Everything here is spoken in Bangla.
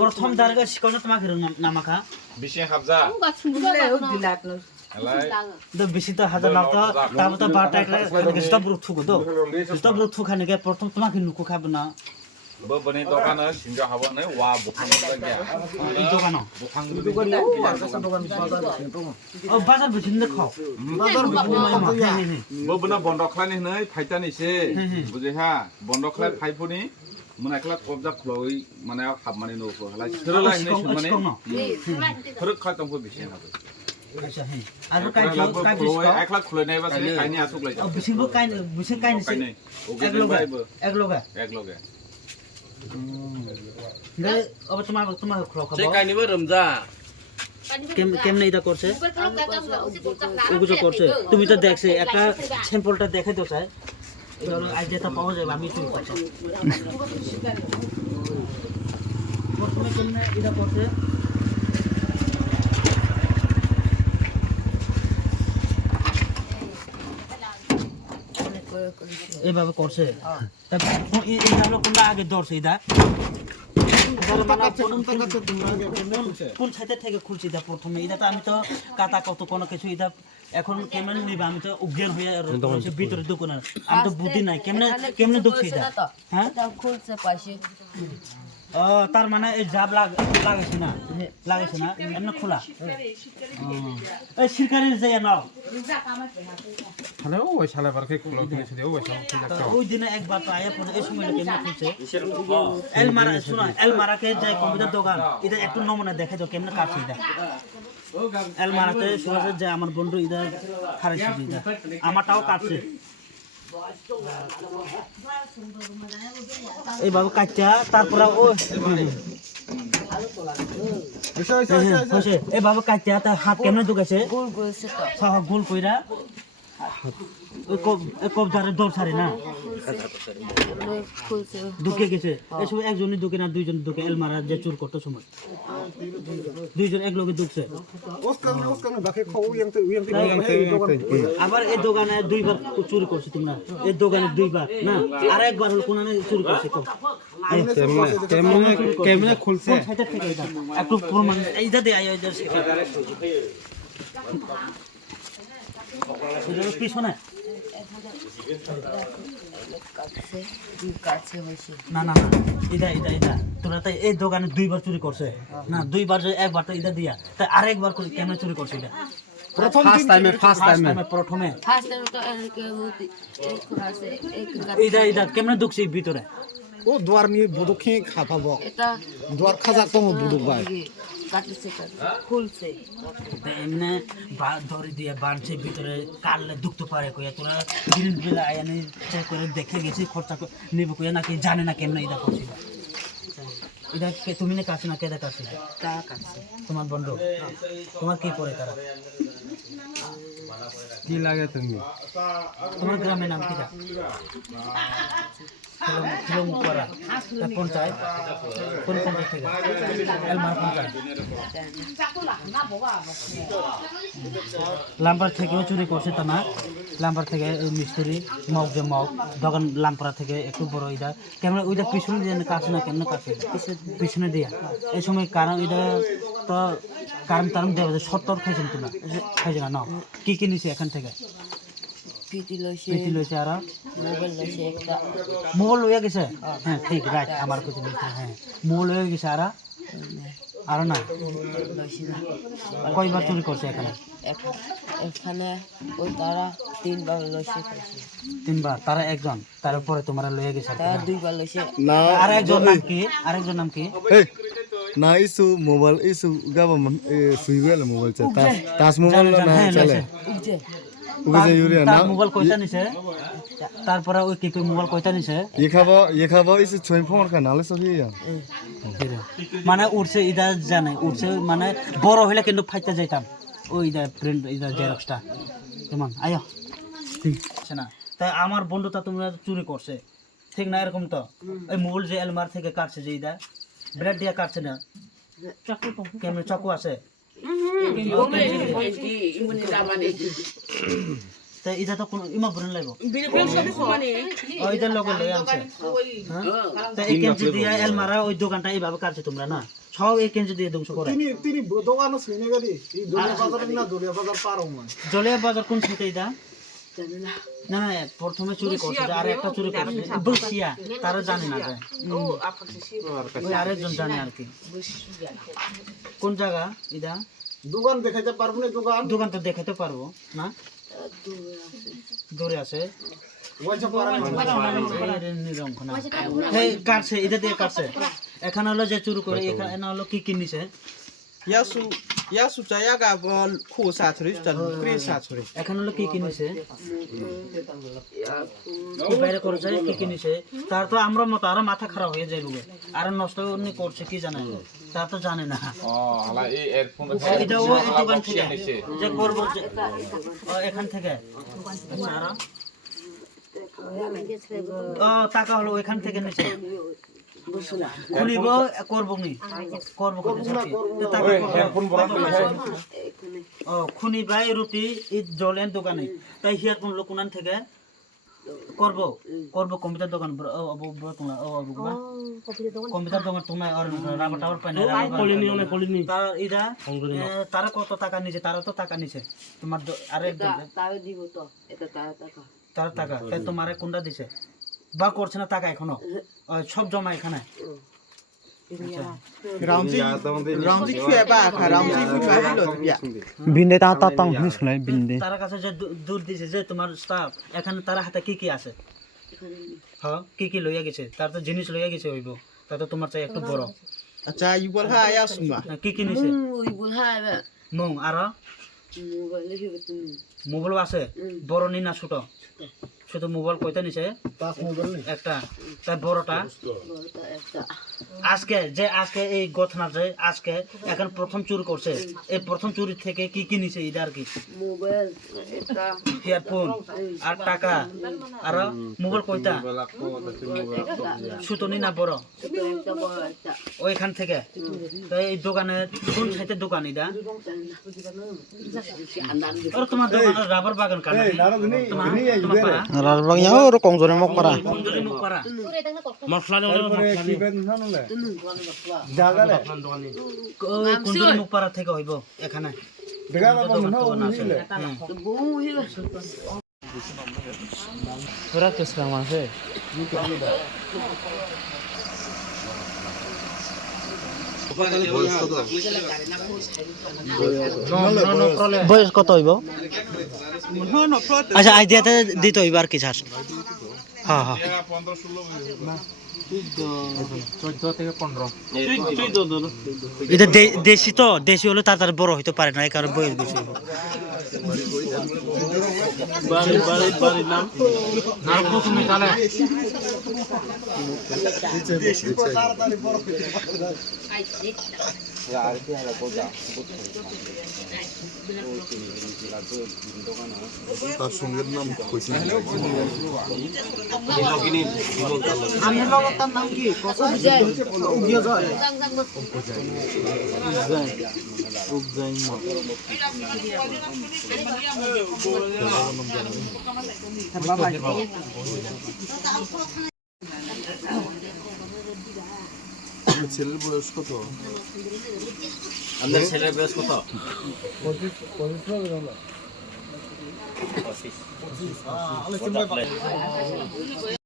প্রথম জায়গা শিখানো তোমাকে নামাকা বেশি হাবজা বেশি তো হাজার নাও তো তারপর তো বারোটা একটা স্টপ রুট থুকো তো স্টপ রুট থুখানে গিয়ে প্রথম তোমাকে নুকো খাবে না বনি দোকানে সিংহ হাবানে ওয়া বুখাং গিয়া এই দোকানো ও বাজার বুঝিন দেখাও ববনা বন্ধ খালানি হनै ফাইতানিছে বুঝিহা বন্ধ খালাই ফাইফুনি মানে একলা কবজা খলই মানে হাবমানি নৌকো হালাই সরলাই হनै মানে ফরক খাতমকো বেশি হাবে আচ্ছা হ্যাঁ আর কাই একলা খুলে নাইবা সে কাইনি আসুক লাই বিসিংবো কাই বিসিং কাই নিছে এক লগে গে अब তোমার খলো খাবো সে কাইনিবো রমজা কেমনে এটা করছে ওগুলো করছে তুমি তো দেখছে একটা স্যাম্পলটা দেখে তো চাই এটা হলো আজ যেটা পাওয়া যাবে আমি চুরি করছি প্রথমে কেমনে এটা করছে এইভাবে করছে এটা হলো কোনটা আগে ধরছে এটা কোন সাইড থেকে খুলছি এটা প্রথমে এটা তো আমি তো কাটা কত কোনো কিছু এটা এখন কেমন নিবে আমি তো অজ্ঞান হয়ে ভিতরে দোকান আমি তো বুদ্ধি নাই কেমনে কেমনে ঢুকছি এটা হ্যাঁ খুলছে পাশে ও তার মানে এই জাব লাগাইছে না এমনি খোলা এই শিরকারের যাই নাও হ্যালো ওই শালা বারকে খোলা কিনেছে ও ওই শালা ওই দিনে একবার তো আয়া পড়ে এই সময় কেমনে খুলছে এলমারা শোনা এলমারাকে যে কম্পিউটার দোকান এটা একটু নমুনা দেখে তো কেমনে কাটছে এটা এলমারাতে শোনা যে আমার বন্ধু এটা খারাইছে এটা আমারটাও কাটছে এইভাবে কাটটা তারপরে ও এইভাবে কাটটা তার হাত কেমনে ঢুকেছে গোল কইরা ওই কবজারে দৌড় ছাড়ে না ঢুকে গেছে এসব একজনই ঢুকে না দুইজন ঢুকে এলমারা যে চুর করতে সময় দুইজন এক লোকে ঢুকছে আবার এই দোকানে দুইবার চুরি করছে তোমরা এই দোকানে দুইবার না আর একবার হল কোন চুরি করছে কেমনে খুলছে একটু প্রমাণ এইটা দিয়ে পিছনে না না এটা তোরা তো এই দোকানে দুইবার চুরি করছে না দুইবার একবার তো এটা দিয়া তাই আরেকবার কেমনে চুরি করছে এটা প্রথমে এটা কেমনে ঢুকছে ভিতরে ও দুয়ার নিয়ে বুদুকে খাপাবো দুয়ার খাজা কম বুদুক ভাই খুলছে এমনি ধরে দিয়ে বানছে ভিতরে কাটলে ঢুকতে পারে কইয়া তোরা দিন বেলা আয়ানি চেক করে দেখে গেছি খরচা নেবে কইয়া নাকি জানে না কেমন এটা করছিল এটা তুমি না কাছে না কেদা কাছে তোমার বন্ধু তোমার কি করে তারা কি লাগে তুমি তোমার গ্রামের নাম কিটা পঞ্চায়েত কোন পঞ্চায়েত থেকে এলমার পঞ্চায়েত লাম্পার থেকেও চুরি করছে তা না লাম্পার থেকে মিস্ত্রি মগ যে মগ দোকান লাম্পারা থেকে একটু বড় ওইটা কেমন ওইটা পিছনে দিয়ে কাটছে না কেমন কাটছে পিছনে দিয়া এই সময় কারণ এটা তো কারণ তারণ দেওয়া যায় 70 খাইছেন তোমরা খাইছে না কি কিনেছে এখান থেকে পিটি লইছে আর মোবাইল মোবাইল লইছে একটা লইয়া গেছে হ্যাঁ ঠিক রাইট আমার কিছু বলতে হ্যাঁ মোবাইল লইয়া গেছে আর না কয়বার চুরি করছে এখানে এখানে ওই তারা তিনবার লইছে তিনবার তারা একজন তারপরে তোমরা লইয়া গেছে তারা দুইবার লইছে না আরেকজন নাম কি না ইসু মোবাইল ইসু গভর্নমেন্ট সুইবেল মোবাইল চলতা তাস মোবাইল না চলে ওই ইউরিয়া না মোবাইল কয়টা নিছে তারপরে ওই কি মোবাইল কয়টা নিছে ये खाबो इसे छोइन फोन का नाले सही या মানে উঠছে এটা জানে উঠছে মানে বড় হইলে কিন্তু ফাইতে যাইতাম ওই প্রিন্ট এটা জেরক্সটা কেমন আয়ো ঠিক আছে না তাই আমার বন্ধুটা তোমরা চুরি করছে ঠিক না এরকম তো ওই মোবাইল যে এলমার থেকে কাটছে যে এটা ব্লেড দিয়ে কাটছে না কেমন চাকু আছে তে ইটা তো কোন ইমা বরন লাইব ও ইটা লগে লই আনছে হ্যাঁ তে এই কেঞ্জি দিয়া এলমারা ওই দোকানটা এইভাবে কাটছে তোমরা না সব এই কেঞ্জি দিয়ে ধ্বংস করে তিনি দোকানও শুনে গেলি এই দলিয়া বাজার না দলিয়া বাজার পার হমান জলিয়া বাজার কোন সাইতে এটা জানি না না না প্রথমে চুরি করছে আর একটা চুরি করছে বসিয়া তারা জানে না যায় ওই আরেকজন জানে আর কি কোন জায়গা এটা দোকান দেখাইতে পারবো না দোকান তো দেখাতে পারবো না দূরে আছে ওইসব পারা কাটছে এটা দিয়ে কাটছে এখানে হলো যে চুরি করে এখানে হলো কি কিনিছে yasu caya ga bol ku sa churi tan kri sa churi এখানে হলো কি কিনিছে বাইরে করেছে কি কিনিছে তার তো আমরা মতো আরো মাথা খারাপ হয়ে যায় লোকে আর নষ্ট উনি করছে কি জানে তার তো জানে না আলা এই এয়ারফোন এটা ও এই দোকান থেকে যে করবো এখান থেকে আরো টাকা হলো এখান থেকে নিছে খুলিব করবো নি করবো খুনি ভাই রুটি এই জলের দোকানে তাই হিয়ার কোন লোক কোনান থেকে করবো করবো কম্পিউটার দোকান কম্পিউটার দোকান তোমার রাবার টাবার পাই না তার এরা তারা কত টাকা নিছে তারা তো টাকা নিছে তোমার আরেকজন তারে দিব তো এটা তার টাকা তার টাকা তাই তোমারে কোনটা দিছে বা করছে না টাকা এখনো সব জমা এখানে ramji khue ba kha ramji khu ba lo ya বিন্দে তা তা তাং শুনলাই বিন্দে তার কাছে যে দূর দিছে যে তোমার স্টাফ এখানে তার হাতে কি কি আছে হ্যাঁ কি কি লইয়া গেছে তার তো জিনিস লইয়া গেছে হইব তা তো তোমার চাই একটু বড় acha yu bol ha ya suma কি কি নিছে ওই বুঝাবে মং আর মোবাইলে হিবে তুমি মোবাইল আছে বড় নি না ছোট শুধু মোবাইল কয়টা নিছে একটা তাই বড়টা বলতা একটা আজকে এই ঘটনা যে আজকে এখন প্রথম চুরি করছে এই প্রথম চুরি থেকে কি কি নিছে এটা আর কি মোবাইল এটা ইয়ারফোন আর টাকা আর মোবাইল কয়টা সুতনি না বড় একটা বড় একটা ওইখান থেকে তো এই দোকানের কোন সাইতে দোকান এটা আর তোমার দোকান রাবার বাগান কাটে তোমার পাড়া রাজবাগ ইয়াও র কংজরে মক পারা কমজোরি মুখ পাড়া কমজোরি মুখ পাড়া থেকে হইব এখানে বউ হিবে পুরা কেসরাম আছে বয়স কত হইব আচ্ছা আইডিয়াতে দিতে হইব আর কি ছাড় হ্যাঁ হ্যাঁ 15-16 এটা দেশি তো দেশি হলে তাড়াতাড়ি বড় হইতে পারে না এই কারণে বয়স বেশি হইব তার সঙ্গের নাম কইছি ছেলের বয়স কত আমাদের ছেলের বয়স কত 25